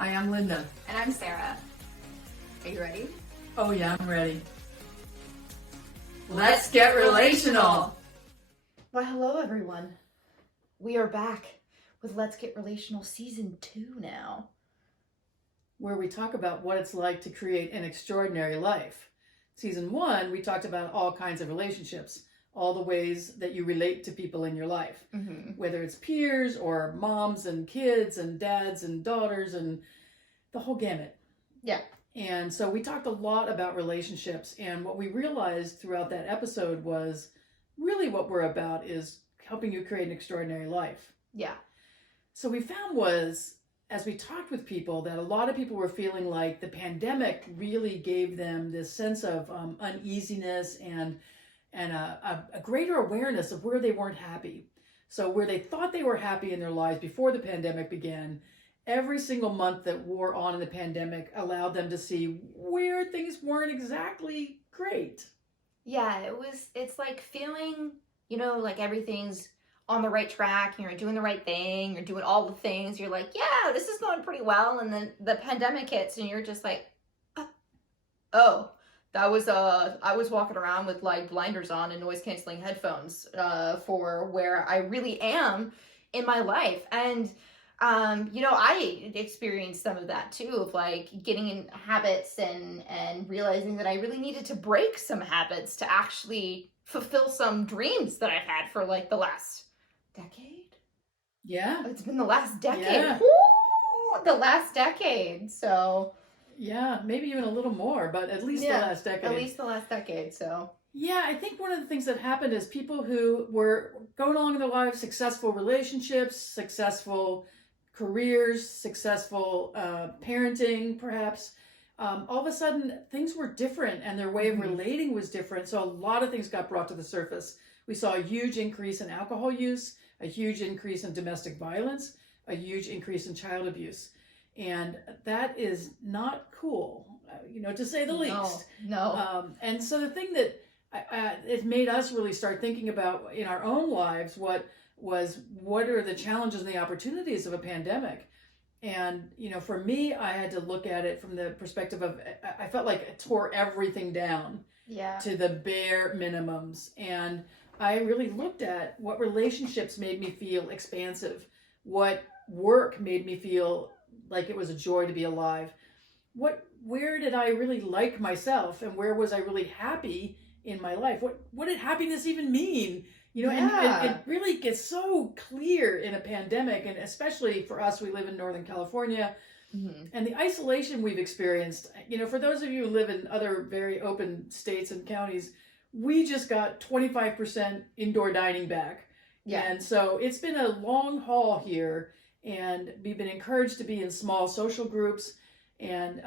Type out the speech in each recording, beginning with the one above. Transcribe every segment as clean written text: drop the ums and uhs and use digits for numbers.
Hi, I'm Linda. And I'm Sarah. Are you ready? Oh yeah, I'm ready. Let's get relational. Well, hello everyone. We are back with Let's Get Relational Season 2 now. Where we talk about what it's like to create an extraordinary life. Season 1, we talked about all kinds of relationships, all the ways that you relate to people in your life, whether it's peers or moms and kids and dads and daughters and the whole gamut. Yeah. And so we talked a lot about relationships, and what we realized throughout that episode was really what we're about is helping you create an extraordinary life. Yeah. So we found was, as we talked with people, that a lot of people were feeling like the pandemic really gave them this sense of uneasiness and a greater awareness of where they weren't happy. So where they thought they were happy in their lives before the pandemic began, every single month that wore on in the pandemic allowed them to see where things weren't exactly great. Yeah, it's like feeling, like everything's on the right track, you're doing the right thing, you're doing all the things, you're like, yeah, this is going pretty well, and then the pandemic hits and you're just like, oh, that was, I was walking around with like blinders on and noise canceling headphones for where I really am in my life. And I experienced some of that too, of like getting in habits and realizing that I really needed to break some habits to actually fulfill some dreams that I've had for like the last decade. Yeah. It's been the last decade. Yeah. Woo! The last decade. So yeah, maybe even a little more, but at least the last decade. At least the last decade. So yeah, I think one of the things that happened is people who were going along in their lives, successful relationships, successful careers, successful parenting, perhaps. All of a sudden, things were different and their way of relating was different. So a lot of things got brought to the surface. We saw a huge increase in alcohol use, a huge increase in domestic violence, a huge increase in child abuse. And that is not cool, to say the least. No. And so the thing that it made us really start thinking about in our own lives what are the challenges and the opportunities of a pandemic. And for me, I had to look at it from the perspective of I felt like it tore everything down to the bare minimums. And I really looked at what relationships made me feel expansive, what work made me feel like it was a joy to be alive, where did I really like myself, and where was I really happy in my life? What did happiness even mean? And it really gets so clear in a pandemic, and especially for us, we live in Northern California, and the isolation we've experienced. For those of you who live in other very open states and counties, we just got 25% indoor dining back. Yeah. And so it's been a long haul here, and we've been encouraged to be in small social groups, and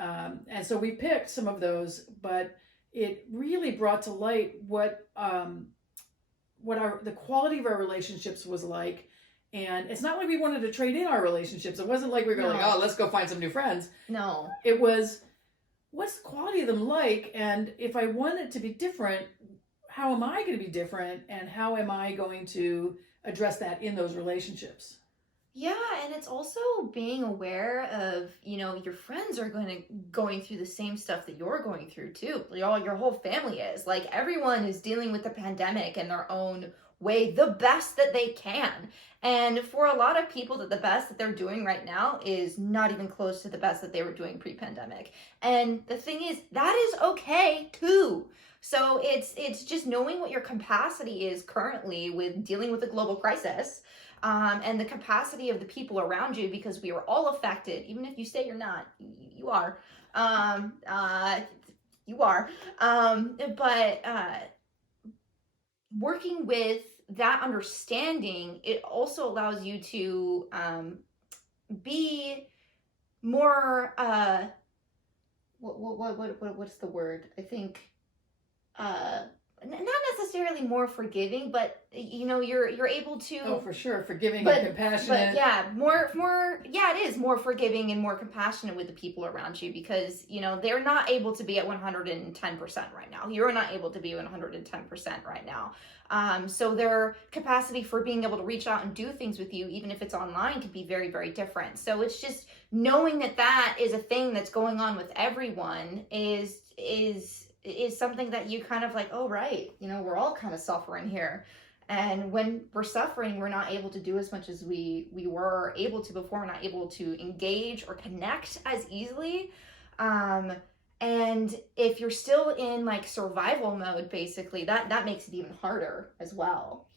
so we picked some of those, but it really brought to light what the quality of our relationships was like. And it's not like we wanted to trade in our relationships. It wasn't like we were going like, oh, let's go find some new friends. No. It was, what's the quality of them like? And if I want it to be different, how am I going to be different? And how am I going to address that in those relationships? Yeah, and it's also being aware of, your friends are going through the same stuff that you're going through too. Your whole family is. Like, everyone is dealing with the pandemic in their own way, the best that they can. And for a lot of people, the best that they're doing right now is not even close to the best that they were doing pre-pandemic. And the thing is, that is okay too. So it's just knowing what your capacity is currently with dealing with the global crisis. And the capacity of the people around you, because we are all affected, even if you say you're not, you are. You are. But working with that understanding, it also allows you to be more. What's the word? I think not necessarily more forgiving, but you're able to. Oh, for sure, forgiving but, and compassionate. But yeah, it is more forgiving and more compassionate with the people around you, because they're not able to be at 110% right now. You're not able to be 110% right now. So their capacity for being able to reach out and do things with you, even if it's online, can be very, very different. So it's just knowing that is a thing that's going on with everyone is something that you kind of like, oh, right, we're all kind of suffering here. And when we're suffering, we're not able to do as much as we were able to before. We're not able to engage or connect as easily. And if you're still in like survival mode, basically, that makes it even harder as well.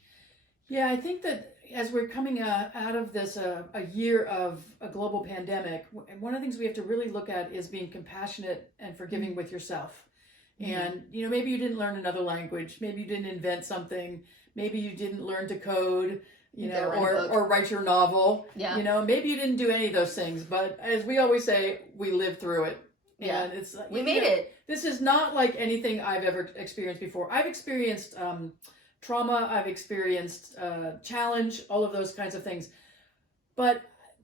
Yeah, I think that as we're coming out of this a year of a global pandemic, one of the things we have to really look at is being compassionate and forgiving with yourself. And, maybe you didn't learn another language. Maybe you didn't invent something. Maybe you didn't learn to code, or write your novel. Yeah. Maybe you didn't do any of those things. But as we always say, we lived through it. Yeah. And it's we made it. This is not like anything I've ever experienced before. I've experienced trauma. I've experienced challenge, all of those kinds of things. But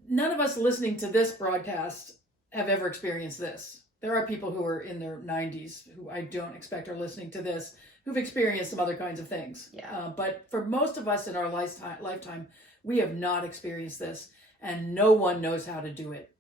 none of us listening to this broadcast have ever experienced this. There are people who are in their 90s who I don't expect are listening to this, who've experienced some other kinds of things. Yeah. But for most of us in our lifetime, we have not experienced this, and no one knows how to do it.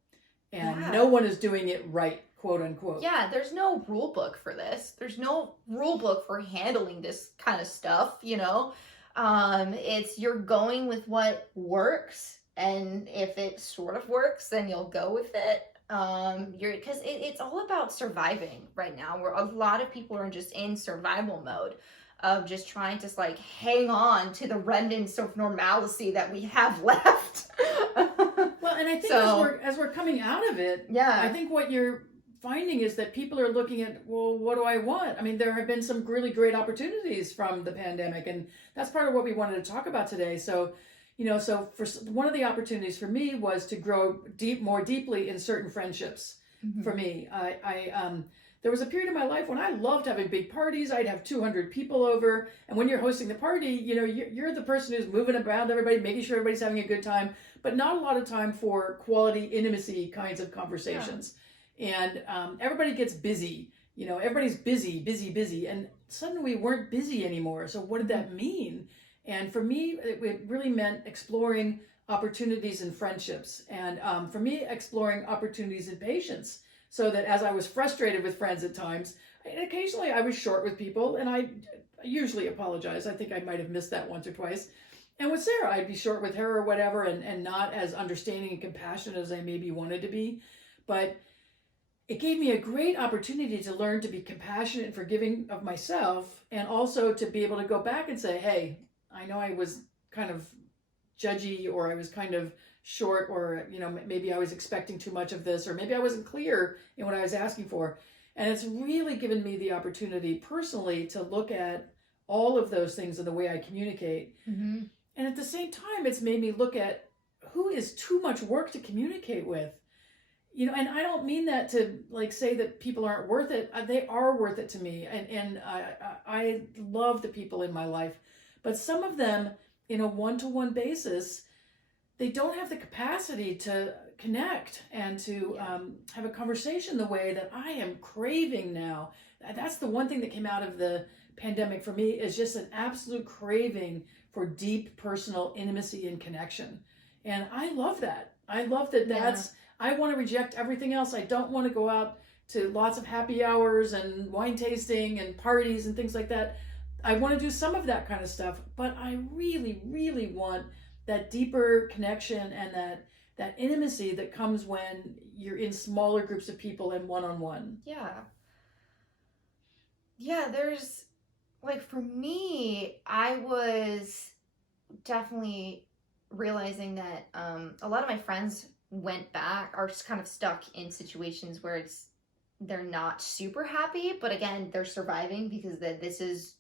And no one is doing it right, quote unquote. Yeah, there's no rule book for this. There's no rule book for handling this kind of stuff, It's you're going with what works, and if it sort of works, then you'll go with it. Because it's all about surviving right now, where a lot of people are just in survival mode of just trying to like hang on to the remnants of normalcy that we have left. Well, and I think as we're coming out of it, I think what you're finding is that people are looking at, well, what do I want? I mean, there have been some really great opportunities from the pandemic, and that's part of what we wanted to talk about today. So, for one of the opportunities for me was to grow more deeply in certain friendships. Mm-hmm. For me, there was a period in my life when I loved having big parties. I'd have 200 people over, and when you're hosting the party, you're the person who's moving around everybody, making sure everybody's having a good time, but not a lot of time for quality intimacy kinds of conversations. Yeah. And everybody gets busy. Everybody's busy, and suddenly we weren't busy anymore. So what did that mean? And for me, it really meant exploring opportunities in friendships, and for me, exploring opportunities in patience. So that as I was frustrated with friends at times, and occasionally I was short with people, and I usually apologize. I think I might have missed that once or twice. And with Sarah, I'd be short with her or whatever, and not as understanding and compassionate as I maybe wanted to be. But it gave me a great opportunity to learn to be compassionate and forgiving of myself, and also to be able to go back and say, hey, I know I was kind of judgy, or I was kind of short, or maybe I was expecting too much of this, or maybe I wasn't clear in what I was asking for. And it's really given me the opportunity personally to look at all of those things in the way I communicate. Mm-hmm. And at the same time, it's made me look at who is too much work to communicate with. And I don't mean that to say that people aren't worth it. They are worth it to me. And I love the people in my life. But some of them, in a one-to-one basis, they don't have the capacity to connect and to have a conversation the way that I am craving now. That's the one thing that came out of the pandemic for me, is just an absolute craving for deep personal intimacy and connection. And I love that. I love that. I want to reject everything else. I don't want to go out to lots of happy hours and wine tasting and parties and things like that. I want to do some of that kind of stuff, but I really, really want that deeper connection and that intimacy that comes when you're in smaller groups of people and one-on-one. Yeah, there's, for me, I was definitely realizing that a lot of my friends are just kind of stuck in situations where they're not super happy, but again, they're surviving because this is,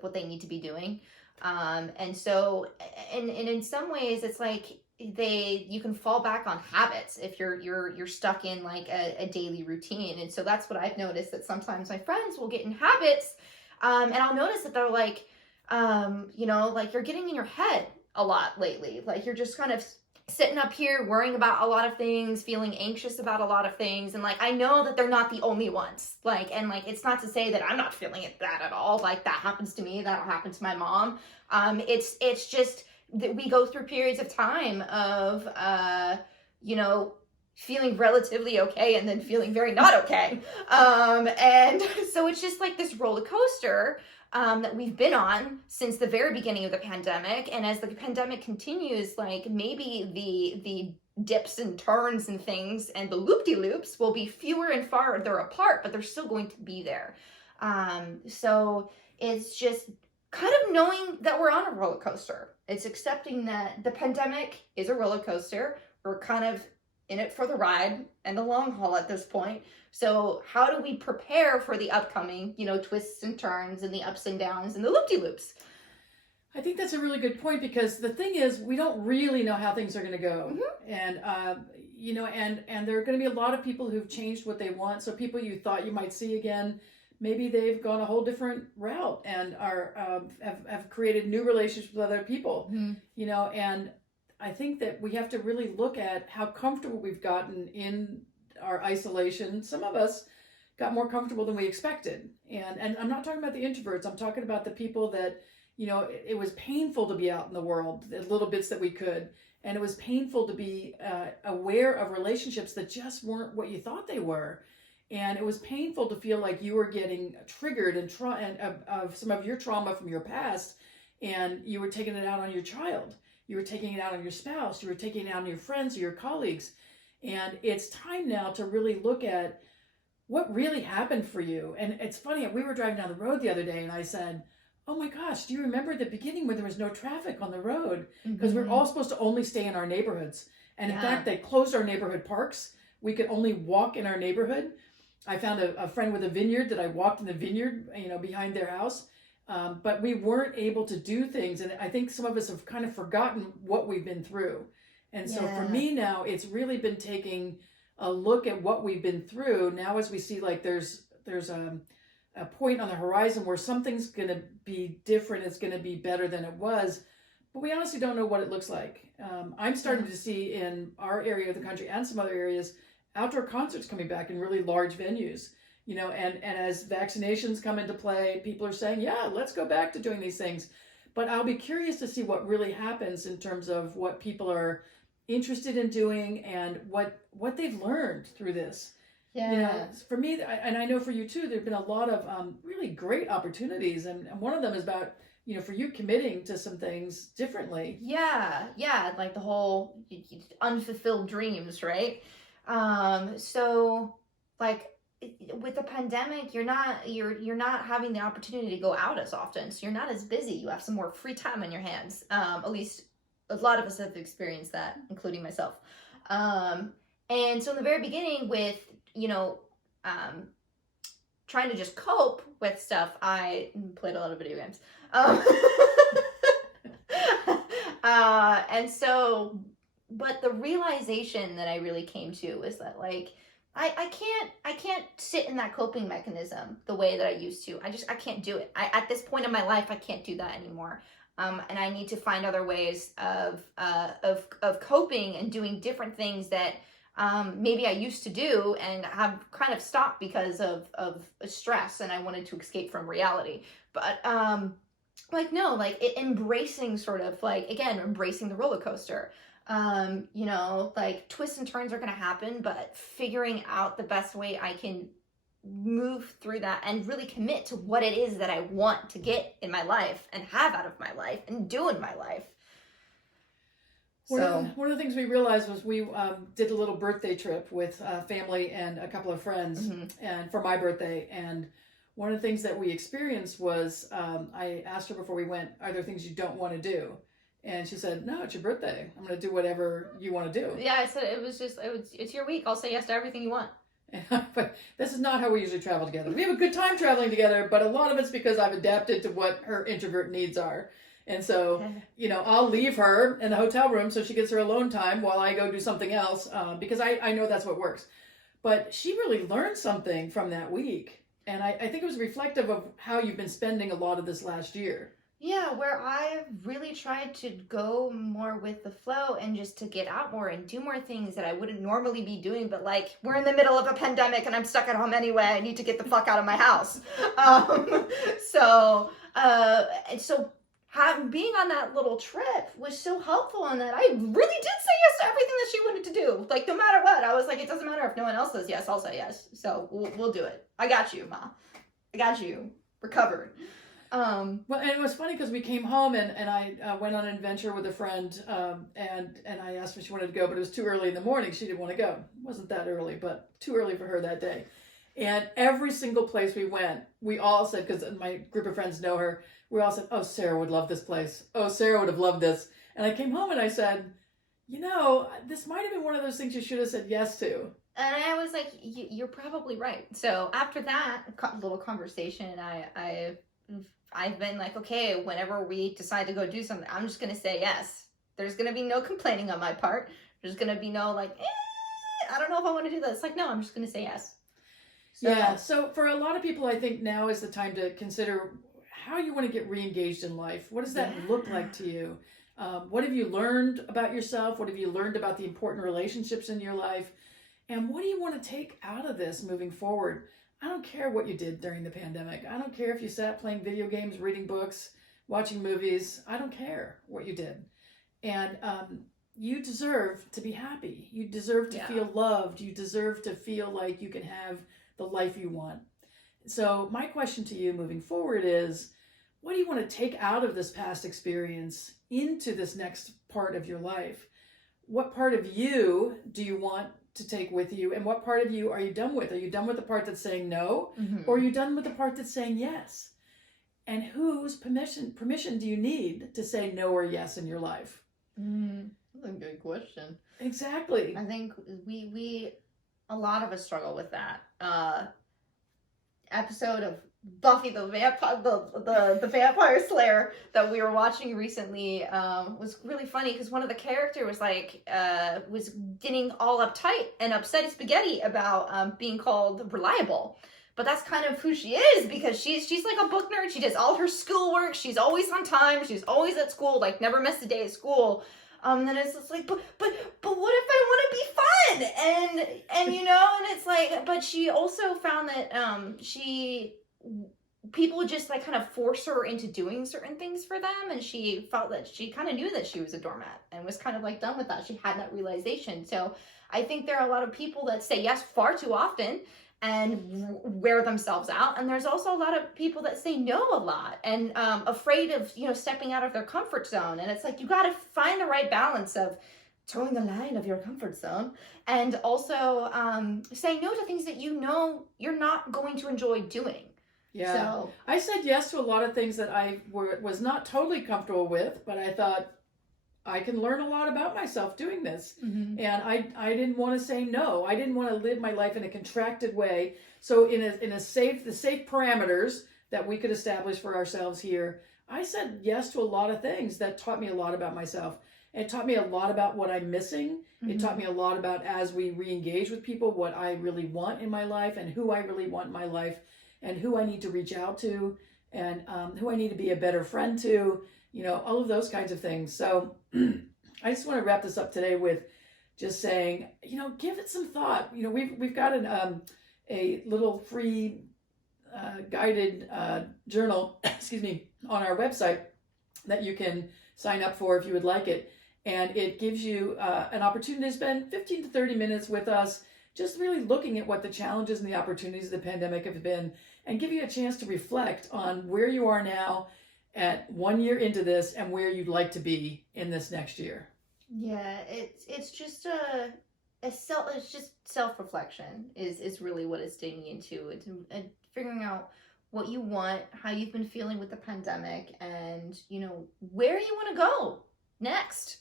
what they need to be doing. And so, and in some ways, it's like you can fall back on habits if you're stuck in a daily routine. And so that's what I've noticed, that sometimes my friends will get in habits And I'll notice that they're like, like you're getting in your head a lot lately. Like you're just kind of sitting up here worrying about a lot of things, feeling anxious about a lot of things. And like, I know that they're not the only ones. Like, and like, it's not to say that I'm not feeling that at all. Like that happens to me. That'll happen to my mom. It's just that we go through periods of time of, feeling relatively okay and then feeling very not okay. And so it's just like this roller coaster that we've been on since the very beginning of the pandemic. And as the pandemic continues, like maybe the dips and turns and things and the loop-de-loops will be fewer and farther apart, but they're still going to be there. So it's just kind of knowing that we're on a roller coaster. It's accepting that the pandemic is a roller coaster. We're kind of in it for the ride and the long haul at this point. So how do we prepare for the upcoming, twists and turns and the ups and downs and the loop-de-loops? I think that's a really good point, because the thing is, we don't really know how things are going to go. And, and there are going to be a lot of people who've changed what they want. So people you thought you might see again, maybe they've gone a whole different route and are have created new relationships with other people, and I think that we have to really look at how comfortable we've gotten in our isolation. Some of us got more comfortable than we expected. And I'm not talking about the introverts. I'm talking about the people that, it was painful to be out in the world, the little bits that we could. And it was painful to be aware of relationships that just weren't what you thought they were. And it was painful to feel like you were getting triggered and of some of your trauma from your past, and you were taking it out on your child. You were taking it out on your spouse. You were taking it out on your friends or your colleagues. And it's time now to really look at what really happened for you. And it's funny, we were driving down the road the other day and I said, oh my gosh, do you remember the beginning when there was no traffic on the road? Because we're all supposed to only stay in our neighborhoods. And in fact, they closed our neighborhood parks. We could only walk in our neighborhood. I found a friend with a vineyard that I walked in the vineyard, behind their house. But we weren't able to do things. And I think some of us have kind of forgotten what we've been through. And so for me now, it's really been taking a look at what we've been through. Now, as we see, like there's a point on the horizon where something's going to be different. It's going to be better than it was. But we honestly don't know what it looks like. I'm starting to see in our area of the country and some other areas, outdoor concerts coming back in really large venues. And as vaccinations come into play, people are saying, yeah, let's go back to doing these things. But I'll be curious to see what really happens in terms of what people are interested in doing and what they've learned through this. Yeah. For me, and I know for you too, there've been a lot of really great opportunities. And one of them is about, for you committing to some things differently. Yeah. Like the whole unfulfilled dreams, right? So like, with the pandemic, you're not having the opportunity to go out as often, so you're not as busy. You have some more free time on your hands. At least a lot of us have experienced that, including myself. And so in the very beginning, with trying to just cope with stuff, I played a lot of video games. And so, but the realization that I really came to was that like, I can't sit in that coping mechanism the way that I used to. I can't do it. At this point in my life, I can't do that anymore. And I need to find other ways of coping and doing different things that maybe I used to do and have kind of stopped because of stress, and I wanted to escape from reality. But embracing sort of like, again, embracing the roller coaster. Like twists and turns are going to happen, but figuring out the best way I can move through that and really commit to what it is that I want to get in my life and have out of my life and do in my life. One of the things we realized was we did a little birthday trip with family and a couple of friends, and for my birthday. And one of the things that we experienced was I asked her before we went, are there things you don't want to do? And she said, no, it's your birthday. I'm going to do whatever you want to do. Yeah, I said it's your week. I'll say yes to everything you want. But this is not how we usually travel together. We have a good time traveling together, but a lot of it's because I've adapted to what her introvert needs are. And so, I'll leave her in the hotel room so she gets her alone time while I go do something else, because I know that's what works. But she really learned something from that week. And I think it was reflective of how you've been spending a lot of this last year. Yeah, where I've really tried to go more with the flow and just to get out more and do more things that I wouldn't normally be doing. But like, we're in the middle of a pandemic and I'm stuck at home anyway. I need to get the fuck out of my house. Um, so, so being on that little trip was so helpful in that I really did say yes to everything that she wanted to do. Like, no matter what, I was like, it doesn't matter if no one else says yes, I'll say yes. So we'll do it. I got you, Ma. I got you. We're covered. Well, and it was funny because we came home and I went on an adventure with a friend, and I asked her if she wanted to go, but it was too early in the morning. She didn't want to go. It wasn't that early, but too early for her that day. And every single place we went, we all said, because my group of friends know her, we all said, oh, Sarah would love this place. Oh, Sarah would have loved this. And I came home and I said, you know, this might have been one of those things you should have said yes to. And I was like, you're probably right. So after that little conversation, I've been like, okay, whenever we decide to go do something, I'm just going to say yes. There's going to be no complaining on my part. There's going to be no like, I don't know if I want to do this. Like, no, I'm just going to say yes. So, yeah. So for a lot of people, I think now is the time to consider how you want to get re-engaged in life. What does that look like to you? What have you learned about yourself? What have you learned about the important relationships in your life? And what do you want to take out of this moving forward? I don't care what you did during the pandemic. I don't care if you sat playing video games, reading books, watching movies. I don't care what you did. And you deserve to be happy. You deserve to feel loved. You deserve to feel like you can have the life you want. So my question to you moving forward is, what do you want to take out of this past experience into this next part of your life? What part of you do you want to take with you, and what part of you are you done with? Are you done with the part that's saying no, or are you done with the part that's saying yes? And whose permission do you need to say no or yes in your life? That's a good question. Exactly. I think we a lot of us struggle with that. Episode of Buffy the Vampire Slayer that we were watching recently was really funny because one of the characters was like was getting all uptight and upset as spaghetti about being called reliable. But that's kind of who she is, because she's like a book nerd. She does all her schoolwork. She's always on time. She's always at school, like never missed a day at school. And then it's just like, but what if I want to be fun? And you know, and it's like, but she also found that people would just like kind of force her into doing certain things for them, and she felt that she kind of knew that she was a doormat and was kind of like done with that. She had that realization. So I think there are a lot of people that say yes far too often and wear themselves out, and there's also a lot of people that say no a lot and afraid of, you know, stepping out of their comfort zone. And it's like, you got to find the right balance of towing the line of your comfort zone and also saying no to things that you know you're not going to enjoy doing. Yeah. So I said yes to a lot of things that I was not totally comfortable with, but I thought I can learn a lot about myself doing this. Mm-hmm. And I didn't want to say no. I didn't want to live my life in a contracted way. So in the safe parameters that we could establish for ourselves here, I said yes to a lot of things that taught me a lot about myself. It taught me a lot about what I'm missing. Mm-hmm. It taught me a lot about, as we re-engage with people, what I really want in my life and who I really want in my life and who I need to reach out to and who I need to be a better friend to, you know, all of those kinds of things. So I just want to wrap this up today with just saying, you know, give it some thought. You know, we've got a little free guided journal, excuse me, on our website that you can sign up for if you would like it. And it gives you an opportunity to spend 15 to 30 minutes with us, just really looking at what the challenges and the opportunities of the pandemic have been, and give you a chance to reflect on where you are now at 1 year into this and where you'd like to be in this next year. Yeah, it's just self-reflection is really what it's digging into. It's figuring out what you want, how you've been feeling with the pandemic, and, you know, where you want to go next.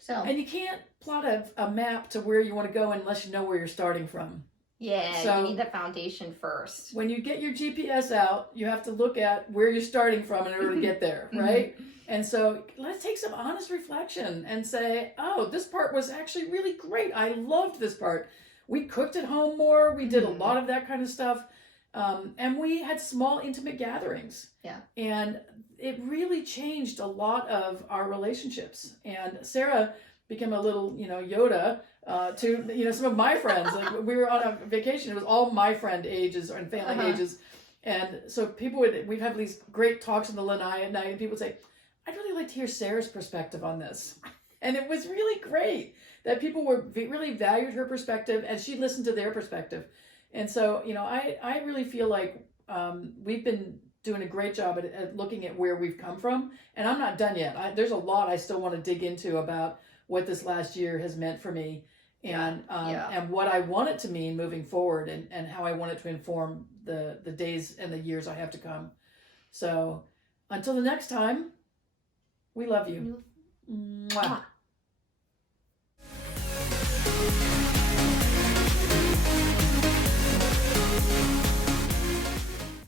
So, and you can't plot a map to where you want to go unless you know where you're starting from. Yeah, so you need the foundation first. When you get your GPS out, you have to look at where you're starting from in order to get there, right? And so let's take some honest reflection and say, oh, this part was actually really great. I loved this part. We cooked at home more. We did a lot of that kind of stuff. And we had small, intimate gatherings. Yeah. And it really changed a lot of our relationships. And Sarah became a little, Yoda to, some of my friends. Like we were on a vacation. It was all my friend ages and family ages. And so we'd have these great talks in the lanai at night, and people would say, I'd really like to hear Sarah's perspective on this. And it was really great that people really valued her perspective, and she listened to their perspective. And so, I really feel like we've been doing a great job at looking at where we've come from. And I'm not done yet. There's a lot I still want to dig into about what this last year has meant for me, and what I want it to mean moving forward, and how I want it to inform the days and the years I have to come. So until the next time, we love you. Mwah.